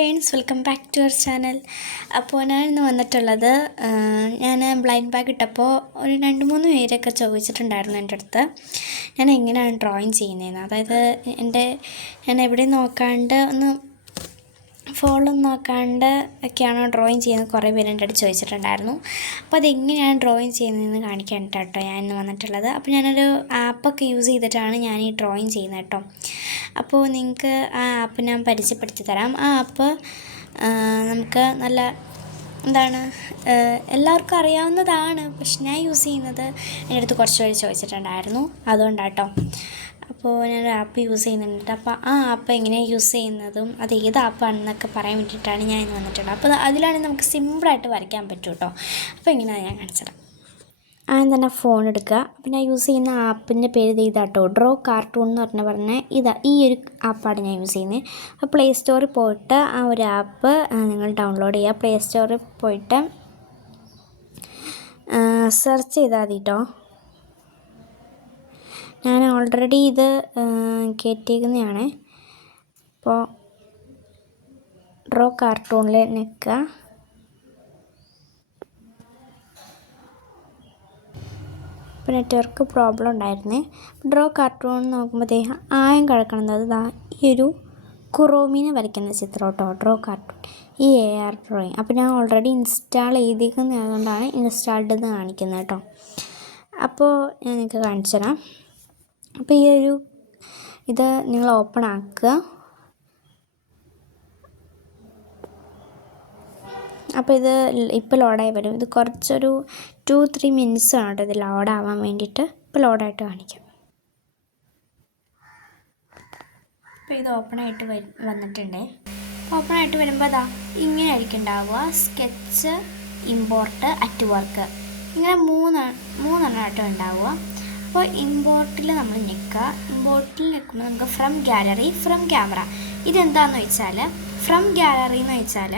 Friends welcome back to our channel. അപ്പോൾ ഞാൻ ഇന്ന് വന്നിട്ടുള്ളത് ഞാൻ ബ്ലൈൻഡ് ബാഗ് ഇട്ടപ്പോൾ ഒരു 2-3 പേരൊക്കെ ചോദിച്ചിട്ടുണ്ടായിരുന്നു എൻ്റെ അടുത്ത് ഞാൻ എങ്ങനെയാണ് ഡ്രോയിങ് ചെയ്യുന്നതെന്ന്. അതായത് ഞാൻ എവിടെയും നോക്കാണ്ട് ഫോണിലൊന്നും നോക്കാണ്ട് ഒക്കെയാണോ ഡ്രോയിങ് ചെയ്യുന്നത് കുറേ പേര് എൻ്റെ അടുത്ത് ചോദിച്ചിട്ടുണ്ടായിരുന്നു. അപ്പോൾ അതെങ്ങനെയാണ് ഡ്രോയിങ് ചെയ്യുന്നതെന്ന് കാണിക്കാനായിട്ട് കേട്ടോ ഞാൻ ഇന്ന് വന്നിട്ടുള്ളത്. അപ്പോൾ ഞാനൊരു ആപ്പൊക്കെ യൂസ് ചെയ്തിട്ടാണ് ഞാൻ ഈ ഡ്രോയിങ് ചെയ്യുന്നത് കേട്ടോ. അപ്പോൾ നിങ്ങൾക്ക് ആ ആപ്പ് ഞാൻ പരിചയപ്പെടുത്തി തരാം. ആ ആപ്പ് നമുക്ക് നല്ല എല്ലാവർക്കും അറിയാവുന്നതാണ്. പക്ഷെ ഞാൻ യൂസ് ചെയ്യുന്നത് എൻ്റെ അടുത്ത് കുറച്ച് പേര് ചോദിച്ചിട്ടുണ്ടായിരുന്നു, അതുകൊണ്ടാട്ടോ. അപ്പോൾ ഞാനൊരു ആപ്പ് യൂസ് ചെയ്യുന്നുണ്ട്. അപ്പോൾ ആ ആപ്പ് എങ്ങനെയാണ് യൂസ് ചെയ്യുന്നതും അത് ഏത് ആപ്പാണെന്നൊക്കെ പറയാൻ വേണ്ടിയിട്ടാണ് ഞാൻ ഇന്ന് വന്നിട്ടുള്ളത്. അപ്പോൾ അതിലാണെങ്കിൽ നമുക്ക് സിമ്പിളായിട്ട് വരയ്ക്കാൻ പറ്റും കേട്ടോ. അപ്പോൾ എങ്ങനെയാണ് ഞാൻ കാണിച്ചു തരാം. ആദ്യം തന്നെ ഫോൺ എടുക്കുക. അപ്പോൾ ഞാൻ യൂസ് ചെയ്യുന്ന ആപ്പിൻ്റെ പേര് ഇതാട്ടോ, ഡ്രോ കാർട്ടൂൺ എന്ന് പറഞ്ഞാൽ ഈ ഒരു ആപ്പാണ് ഞാൻ യൂസ് ചെയ്യുന്നത്. അപ്പോൾ പ്ലേ സ്റ്റോറിൽ പോയിട്ട് ആ ഒരു ആപ്പ് നിങ്ങൾ ഡൗൺലോഡ് ചെയ്യുക. പ്ലേ സ്റ്റോറിൽ പോയിട്ട് സെർച്ച് ചെയ്താൽ മതി കേട്ടോ. ഞാൻ ഓൾറെഡി ഇത് കയറ്റിയിരിക്കുന്നതാണ്. അപ്പോൾ ഡ്രോ കാർട്ടൂണിൽ നിൽക്കുക. ഇപ്പോൾ നെറ്റ്വർക്ക് പ്രോബ്ലം ഉണ്ടായിരുന്നേ. ഡ്രോ കാർട്ടൂൺ നോക്കുമ്പോൾ ആയം കിടക്കണത് ഈ ഒരു കുറോമീനെ വരയ്ക്കുന്ന ചിത്രം കേട്ടോ, ഡ്രോ കാർട്ടൂൺ ഈ AR ഡ്രോയിങ്. അപ്പോൾ ഞാൻ ഓൾറെഡി ഇൻസ്റ്റാൾ ചെയ്തിരിക്കുന്നതുകൊണ്ടാണ് ഇൻസ്റ്റാൾഡ് എന്ന് കാണിക്കുന്നത് കേട്ടോ. അപ്പോൾ ഞാൻ നിങ്ങൾക്ക് കാണിച്ചു തരാം. അപ്പോൾ ഇത് നിങ്ങൾ ഓപ്പൺ ആക്കുക. അപ്പോൾ ഇത് ഇപ്പോൾ ലോഡായി വരും. ഇത് കുറച്ചൊരു 2-3 മിനിറ്റ്സ് ആണ് കേട്ടോ ഇത് ലോഡാവാൻ വേണ്ടിയിട്ട്. ഇപ്പോൾ ലോഡായിട്ട് കാണിക്കാം. അപ്പോൾ ഇത് ഓപ്പണായിട്ട് വന്നിട്ടുണ്ട്. ഓപ്പണായിട്ട് വരുമ്പോൾ ഇങ്ങനെ ആയിരിക്കും ഉണ്ടാവുക. സ്കെച്ച്, ഇമ്പോർട്ട്, അറ്റ് വർക്ക്, ഇങ്ങനെ മൂന്നെണ്ണമായിട്ട് ഉണ്ടാവുക. അപ്പോൾ ഇമ്പോർട്ടിൽ നമ്മൾ നിൽക്കുക. ഇമ്പോർട്ടിൽ നിൽക്കുമ്പോൾ നമുക്ക് ഫ്രം ഗാലറി, ഫ്രം ക്യാമറ. ഇതെന്താണെന്ന് വെച്ചാൽ ഫ്രം ഗാലറി എന്ന് വെച്ചാൽ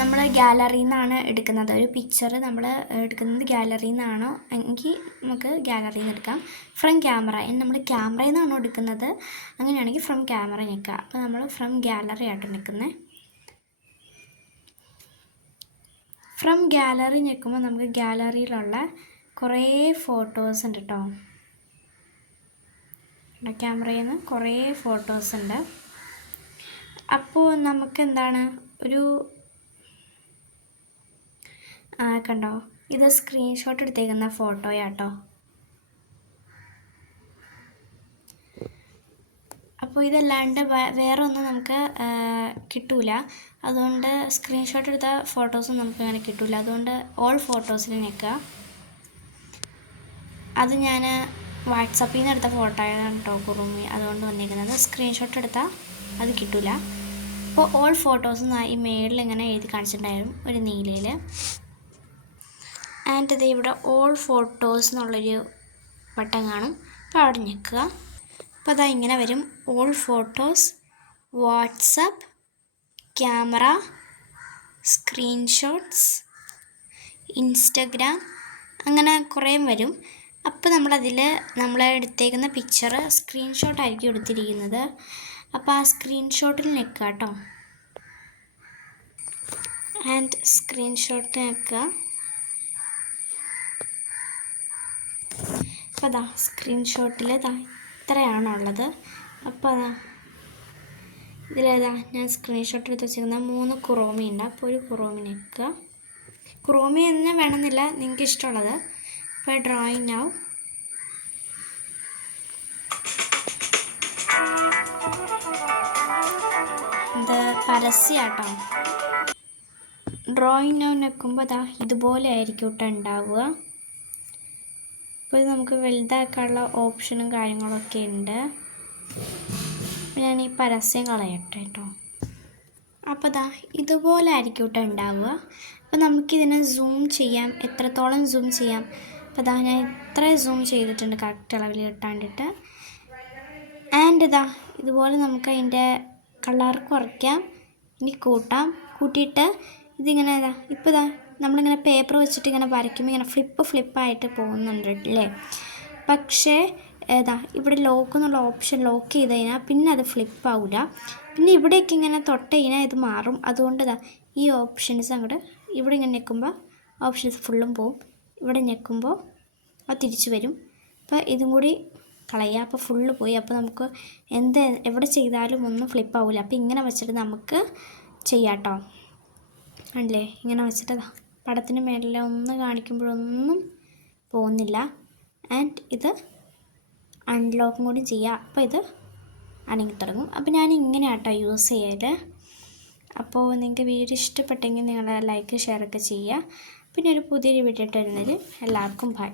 നമ്മൾ ഗാലറിയിൽ നിന്നാണ് എടുക്കുന്നത്. ഒരു പിക്ചർ നമ്മൾ എടുക്കുന്നത് ഗാലറിയിൽ നിന്നാണോ എങ്കിൽ നമുക്ക് ഗാലറിയിൽ നിന്ന് എടുക്കാം. ഫ്രം ക്യാമറ നമ്മൾ ക്യാമറയിൽ നിന്നാണോ എടുക്കുന്നത് അങ്ങനെയാണെങ്കിൽ ഫ്രം ക്യാമറ നിൽക്കുക. അപ്പോൾ നമ്മൾ ഫ്രം ഗാലറി ആയിട്ട് നിൽക്കുന്നത്. ഫ്രം ഗാലറി നിൽക്കുമ്പോൾ നമുക്ക് ഗാലറിയിലുള്ള കുറേ ഫോട്ടോസ് ഉണ്ട് കേട്ടോ. ക്യാമറയിൽ നിന്ന് കുറേ ഫോട്ടോസ് ഉണ്ട്. അപ്പോൾ നമുക്ക് ഒരു കണ്ടോ, ഇത് സ്ക്രീൻഷോട്ട് എടുത്തേക്കുന്ന ഫോട്ടോയാട്ടോ. അപ്പോൾ ഇതല്ലാണ്ട് വേറെ ഒന്നും നമുക്ക് കിട്ടൂല. അതുകൊണ്ട് സ്ക്രീൻഷോട്ട് എടുത്ത ഫോട്ടോസും നമുക്ക് അങ്ങനെ കിട്ടൂല. അതുകൊണ്ട് ഓൾ ഫോട്ടോസിൽ നിൽക്കുക. അത് ഞാൻ വാട്സാപ്പിൽ നിന്ന് എടുത്ത ഫോട്ടോയാണ് കേട്ടോ കുറുമി, അതുകൊണ്ട് വന്നിരിക്കുന്നത്. സ്ക്രീൻഷോട്ട് എടുത്താൽ അത് കിട്ടൂല. അപ്പോൾ ഓൾ ഫോട്ടോസ് ഈ മേളിൽ ഇങ്ങനെ എഴുതി കാണിച്ചിട്ടുണ്ടായിരുന്നു ഒരു നീലയിൽ. ആൻഡ് ഇത് ഇവിടെ ഓൾ ഫോട്ടോസ് എന്നുള്ളൊരു ബട്ടൺ കാണും. അപ്പോൾ അവിടെ ഞെക്കുക. അപ്പോൾ ഇങ്ങനെ വരും. All photos, WhatsApp, camera, screenshots, Instagram, അങ്ങനെ കുറേ വരും. അപ്പോൾ നമ്മൾ എടുത്തേക്കുന്ന പിക്ചർ സ്ക്രീൻഷോട്ടായിരിക്കും എടുത്തിരിക്കുന്നത്. അപ്പോൾ ആ സ്ക്രീൻഷോട്ടിൽ നിൽക്കുക കേട്ടോ. ആൻഡ് സ്ക്രീൻഷോട്ട് നിൽക്കുക. അപ്പോൾ സ്ക്രീൻഷോട്ടിൽ ഇത്രയാണുള്ളത്. അപ്പോൾ ഞാൻ സ്ക്രീൻഷോട്ട് എടുത്ത് വെച്ചിരിക്കുന്ന 3 കുറോമി ഉണ്ട്. അപ്പോൾ ഒരു കുറോമി നിൽക്കുക. കുറോമി തന്നെ വേണമെന്നില്ല, നിങ്ങൾക്ക് ഇഷ്ടമുള്ളത്. അപ്പോൾ ഡ്രോയിങ് നൗ. ഇത് പരസ്യമാട്ടോ. ഡ്രോയിങ് നൗ നിൽക്കുമ്പോൾ ഇതുപോലെ ആയിരിക്കും കേട്ടോ ഉണ്ടാവുക. അപ്പോൾ ഇത് നമുക്ക് വലുതാക്കാനുള്ള ഓപ്ഷനും കാര്യങ്ങളൊക്കെ ഉണ്ട്. ഞാൻ ഈ പരസ്യം കളയട്ടെ കേട്ടോ. അപ്പോൾ ഇതുപോലെ ആയിരിക്കും കേട്ടോ ഉണ്ടാവുക. അപ്പോൾ നമുക്കിതിനെ സൂം ചെയ്യാം, എത്രത്തോളം സൂം ചെയ്യാം. അപ്പോൾ ഞാൻ ഇത്ര സൂം ചെയ്തിട്ടുണ്ട് കറക്റ്റ് അളവിൽ കിട്ടാണ്ടിട്ട്. ആൻഡ് ഇതുപോലെ നമുക്ക് അതിൻ്റെ കളർ കുറയ്ക്കാം, ഇനി കൂട്ടിയിട്ട് ഇതിങ്ങനെ ഇപ്പോൾ നമ്മളിങ്ങനെ പേപ്പർ വെച്ചിട്ട് ഇങ്ങനെ വരയ്ക്കുമ്പോൾ ഇങ്ങനെ ഫ്ലിപ്പായിട്ട് പോകുന്നുണ്ട് അല്ലേ. പക്ഷേ ഏതാ ഇവിടെ ലോക്ക് എന്നുള്ള ഓപ്ഷൻ ലോക്ക് ചെയ്ത് കഴിഞ്ഞാൽ പിന്നെ അത് ഫ്ലിപ്പ് ആവില്ല. പിന്നെ ഇവിടേക്ക് ഇങ്ങനെ തൊട്ട് കഴിഞ്ഞാൽ ഇത് മാറും. അതുകൊണ്ട് ഈ ഓപ്ഷൻസ് അങ്ങോട്ട് ഇവിടെ ഇങ്ങനെ ഞെക്കുമ്പോൾ ഓപ്ഷൻസ് ഫുള്ളും പോവും. ഇവിടെ ഞെക്കുമ്പോൾ അത് തിരിച്ചു വരും. അപ്പോൾ ഇതും കൂടി കളയുക. അപ്പോൾ ഫുള്ള് പോയി. അപ്പോൾ നമുക്ക് എവിടെ ചെയ്താലും ഒന്നും ഫ്ലിപ്പ് ആവില്ല. അപ്പോൾ ഇങ്ങനെ വെച്ചിട്ട് നമുക്ക് ചെയ്യാം കേട്ടോ. അല്ലേ ഇങ്ങനെ വെച്ചിട്ട് പടത്തിന് മേലെ ഒന്ന് കാണിക്കുമ്പോഴൊന്നും പോകുന്നില്ല. ആൻഡ് ഇത് അൺലോക്കും കൂടി ചെയ്യുക. അപ്പോൾ ഇത് അനങ്ങി തുടങ്ങും. അപ്പോൾ ഞാൻ ഇങ്ങനെയാണ് കേട്ടോ യൂസ് ചെയ്യൽ. അപ്പോൾ നിങ്ങൾക്ക് വീഡിയോ ഇഷ്ടപ്പെട്ടെങ്കിൽ നിങ്ങൾ ലൈക്ക് ഷെയർ ഒക്കെ ചെയ്യുക. പിന്നെ ഒരു പുതിയൊരു വീഡിയോ ഇട്ട് വരുന്നതിൽ എല്ലാവർക്കും ബൈ.